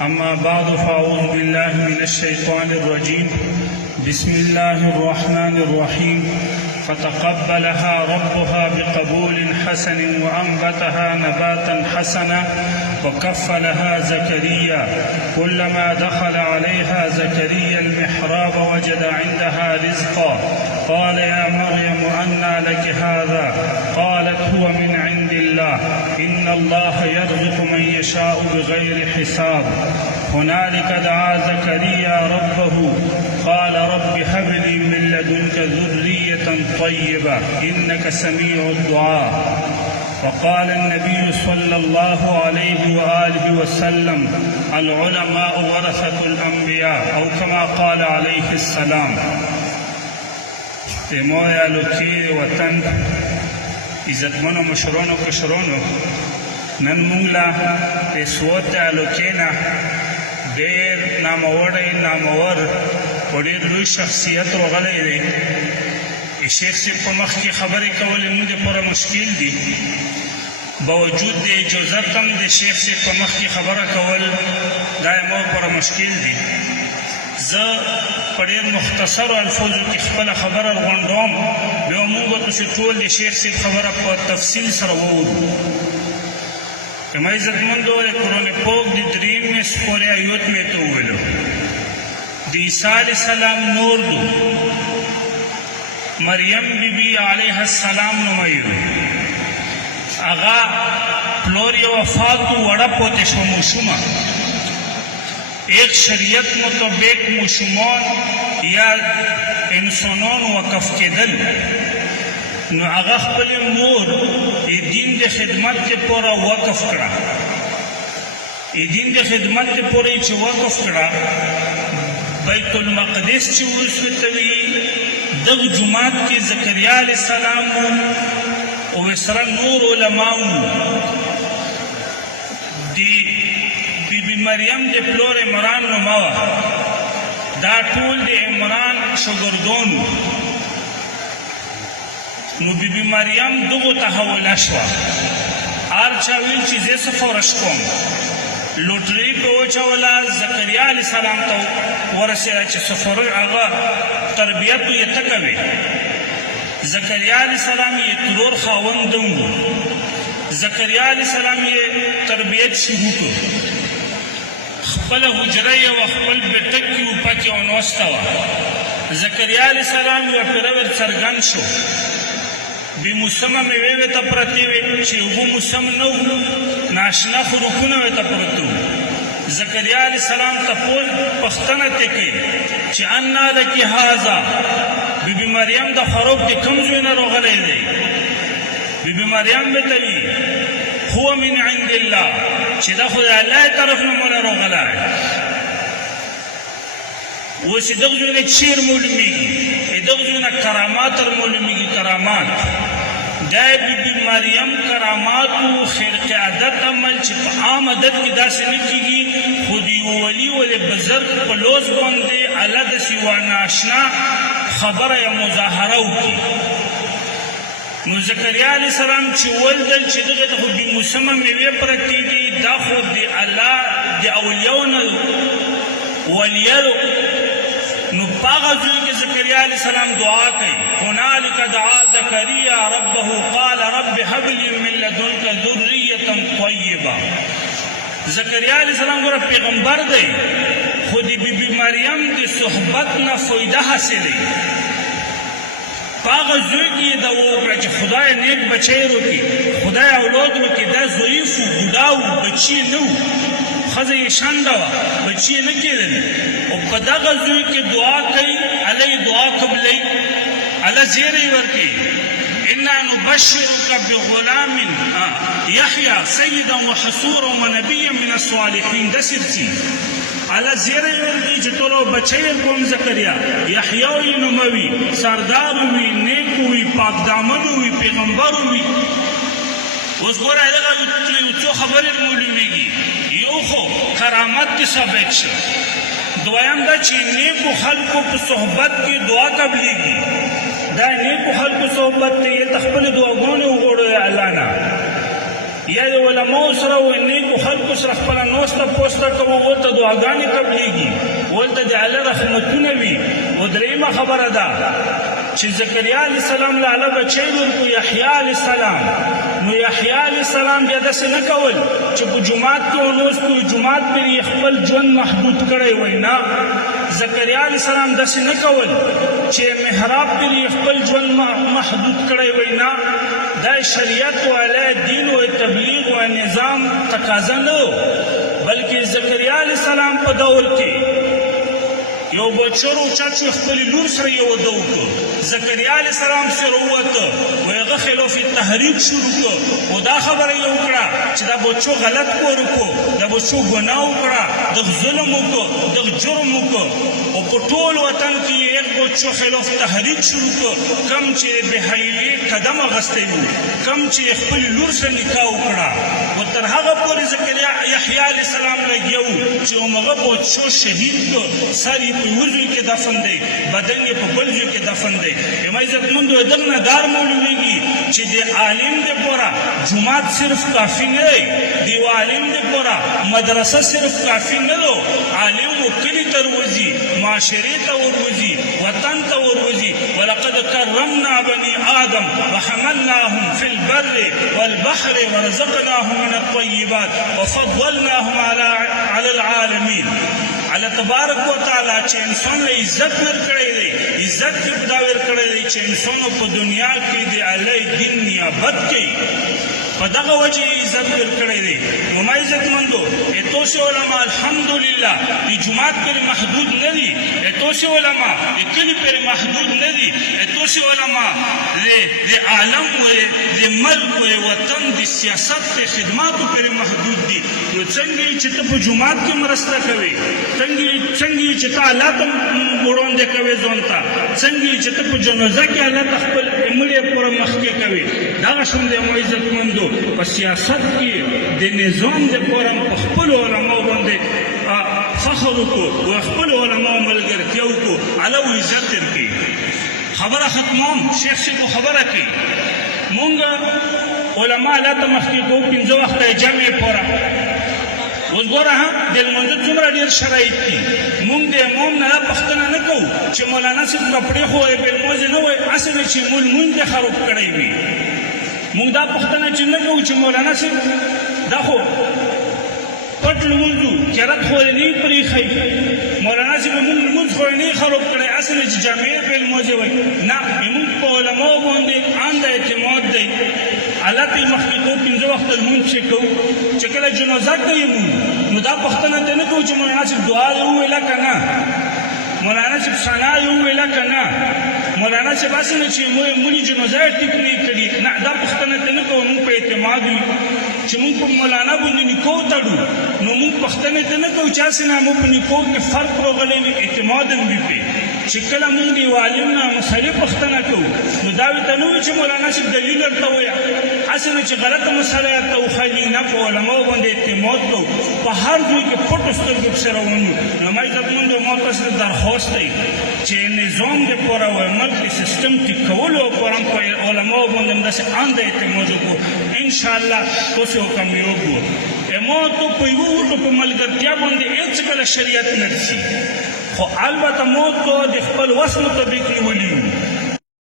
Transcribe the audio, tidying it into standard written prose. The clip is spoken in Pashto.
أما بعد فأعوذ بالله من الشيطان الرجيم. بسم الله الرحمن الرحيم. فتقبلها ربها بقبول حسن وأنبتها نباتا حسنا وكفلها زكريا. كلما دخل عليها زكريا المحراب وجد عندها رزقا قال يا مريم أنى لك هذا قالت هو من عند الله إن الله يرزق من يشاء بغير حساب. هنالك دعا زكريا ربه قال رب هب لي من لدنك ذرية طيبة إنك سميع الدعاء. وقال النبي صلى الله عليه وآله وسلم العلماء ورثة الأنبياء أو كما قال عليه السلام. مویا لوکی وطن عزتمنو مشرونو کشرونو نن مونږ لا سوت لوکینا ډېر نامور او ډېر لوی شخصیت راغلی دی. شیخ صاحب په مخ کې خبرې کول موږ دپاره مشکل دي، باوجود د اجازت هم د شیخ صاحب په مخ کې خبره کول دا یې موږ لپاره مشکل دي. زه په ډېر مختصرو الفاظو کې خپله خبره غونډوم، بیا موږ به تاسې ټول د شیخ صاحب خبره په تفصیل سره وورو. زما عزتمندو د قرآن پاک د 3 سپورې آیات مې ته وویلو. د عیسی علیه السلام نور دو، مریم بی بی علیه السلام نومیدو. هغه پلور یې وفات و، وړه پاتې شوه ماشومه. ایک شریعت مطابق ماشومان یا انسانان وقف کېدل، نو هغه خپلې مور دین د خدمت لپاره وقف کړه. دین د خدمت لپاره یې چې وقف کړه، بیت المقدس چې اوس ورته وي، دغه جومات کې زکریا علیه السلام او سره نور علما وو. بی مریم د پلور عمران نومه وه. دا ټول د عمران شاګردان وو. نو بی مریم دغو ته حواله شوه. هر چا ویل چې زه سفارش کوم، لوټري په وچوله، زکریا علیه السلام ته ورسېده چې سفر هغه تربیت یې ته کوې. زکریا علیه السلام یې ترور خاوند و. زکریا علیه السلام یې تربیت شروع کړ. خپله حجره یې وه، خپل بیټک کې و، پکې ونوسته وه. زکریا علیه السلام یوه پیره ورڅرګند شو. بې موسمه مېوې ورته پرتې وې چې اوبه موسم نه وو، ناشنا خوراکونه ورته پراته وو. زکریا علیه السلام ته پوښتنه ترې کوي چې انا لکې هذا، بیبي مریم د خروب د کوم ځای نه راغلی دی؟ بیبي مریم ورته وي هو من عند الله، چې دا خو د الله طرف نه موږ راغلی. اوس یې دغه ځای نه شعر معلومېږي، دغه ځای نه کرامات معلومېږي. کرامات دا بیبي مریم کرامات و، خرق عادت عمل چې په عام عادت کې داسې نه کېږي، خو د یو ولي و د بزرګ په لوز باندې الله داسې یوه نااشنا خبره یا مظاهره وکړي. نو زکریا علیه السلام چې ولدل چې دغه خو بې موسمه مېوې پرتې دي، دا خو د الله د اولیاو نه ولیه. نو په هغه ځای کې زکریا علیه السلام دعا کوي. هنالک دعا زکریا ربه قال رب هب لي من لدنک ذریة طیبه. زکریا علیه السلام ګوره پیغمبر دی، خو د بیبي مریم د صحبت نه فایده حاصلوي. په هغه زوی کې یې دا وکړه چې خدای نیک بچی روکړي، خدای اولاد روکړي. دا ضعیف و، بوډا و، بچي نه و، ښځه یې شنډه وه، بچي یې نه کېدل. او په دغه زوی کې دعا کوي، الله یې دعا قبلوي، الله زیری ورکوي. انا نبشرك بغلام يحيى سيدا وحصورا ونبيا من الصالحين. داسې ځي الله زیری ورکوي چې ټولو بچی یې کوم زکریا، یحیی یې نوموي، سردار وي، نیک وي، پاک دامن وي، پیغمبر وي. اوس ګوره دغه یو څو خبرې معلومېږي. یو خو کرامت کې ثابت شو، دویم دا چې نیکو خلکو په صحبت کې دعا قبلېږي. دا نیکو خلکو صحبت ته یې د خپلې دعاګانې وغواړئ الله نه. یا د علماو سره و نیکو خلکو سره خپله نوسته پوسته کوو ورته دعاګانې قبلیږي ورته د الله رحمتونه وي او درېیمه خبره ده چې زکریا علیه السلام له الله بچی ورکړو یحیی علیه السلام نو یحیی علیه السلام بیا داسې نه کول چې په جومات کې ونوستو جومات پرې یې خپل ژوند محدود کړی وای نه زکریا علیه السلام داسې نه کول چې محراب پرې یې خپل ژوند محدود کړی وای نه دا شریعت والا دین و تبلیغ و نظام تقاضا نه بلکې زکریا علیه السلام په دور کې یو بچر اوچت شو خپلې لور سره یې واده وکړو زکریا علیه السلام سره ووته و هغه خلاف تحریک شروع کړ او دا خبره یې وکړه چې دا بچو غلط کار وکړو دا بچو ګناه وکړه دغه ظلم وکړو دغه جرم وکړو او په ټول وطن کې یې یک بچو خلاف تحریک شروع کړ کم چې بېحیوي قدم اخیستی و کم چې خپلې لور سره نکاح وکړه او تر هغه پورې زکریا یحیی علیه السلام لګیا و چې همغه بچو شهید کړ سر یې په یوه ځای کې دفن دی بدن یې په بل ځای کې دفن دی یم عزتمندو دغه نه دار معلومیږي چې د عالم دپاره جومات صرف کافي نه دی د یو عالم دپاره مدرسه صرف کافي نه ده عالم و کلي ته ورځي معاشرې ته ورځي وطن ته ورځي ولقد کرمنا بني آدم وحملناهم في البر والبحر ورزقناهم من الطيبات وفضلناهم على العالمين الله تبارک وتعالی چې انسان له عزت ورکړی دی عزت کې خدا ورکړی دی چې انسان په دنیا کې د الله دین نیابت کوي په دغه وجه عزت ورکړی دی نو ما عزتمندو اتو سے علما الحمدلله د جومات پر محدود نه دي اتو سے علما د کلي پر محدود نه دي اتو سے علما د عالم و د ملک و وطن د سیاست په خدماتو پر محدود دي نو څنګه چې ته په جومات کې مرسته کوي څنګه چې ته الله ته وړاندې کوي ځان ته څنګه چې ته په جنازه کې الله ته خپل مړی پوره مخکې کوي دغه شان دی مو عزتمندو په سیاست کې د نظام دپاره په خپلو علماو باندې فخر وکړو او خپلو علماو ملګرتیا وکړو الله و عزت درکړي خبره ختموم شیخ صاحب خبره کوي مونږ علما الله ته مخکې کوو 5 وخته جمع پوره اوس ګوره د لمونځه څومره ډېر شرایط دي مونږ د امام نه دا پوښتنه نه کوو چې مولانا صاحب کپړې خو یې بېلمونځې نه وایي هسې نه چې لمونځ دې خراب کړی وي مونږ دا پوښتنه چې نه کوو چې مولانا صاحب دا خو پټ لمونځ و قرت خو یې نه پرېښی مولانا صاحب مونږ لمونځ خو یې نه خراب کړی هسې نه چې جامع یې بېلمونځې وایي نه مونږ په علماو باندې ان د اعتماد دی الله ته مخکې کوو 5 وخته لمونځ چې کوو چې کله جنازه کوي مونږ نو دا پوښتنه ته نه کوو چې مولانا صاحب دعا یې وویله که نه مولانا صاحب ثنا یې وویله که نه مولانا صاحب هسې نه چې مونږ جنازه یې ټیک نه کړي نه دا پوښتنه ته نه کوو مونږ په اعتماد وي چې مونږ په مولانا باندې نکو تړو نو مونږ پوښتنه ته نه کوو چې هسې نه مونږ په نکو کې فرق راغلی وي اعتماد هم وي پرې چې کله مونږ د یو عالم نه مسلې پوښتنه کوو نو دا ورته نه وایي چې مولانا صاحب دلیل ورته ووایه هسې نه چې غلطه مسله ورته وښایي نه په علماو باندې اعتماد کوو په هر ځای کې پټو سترګو پسې روان یو نو ما عزتمندو ما تاسو ته درخواست دی چې نظام دپاره و ملک د سیستم ټیک کولو لپاره هم په علماو باندې همداسې ان د اعتماد وکړو انشاءالله تاسو کامیاب وو ما تو په یوه ورته په ملګرتیا باندې هېڅکله شریعت نه رسي خو البته ما تو د خپل وس مطابق نیولي وو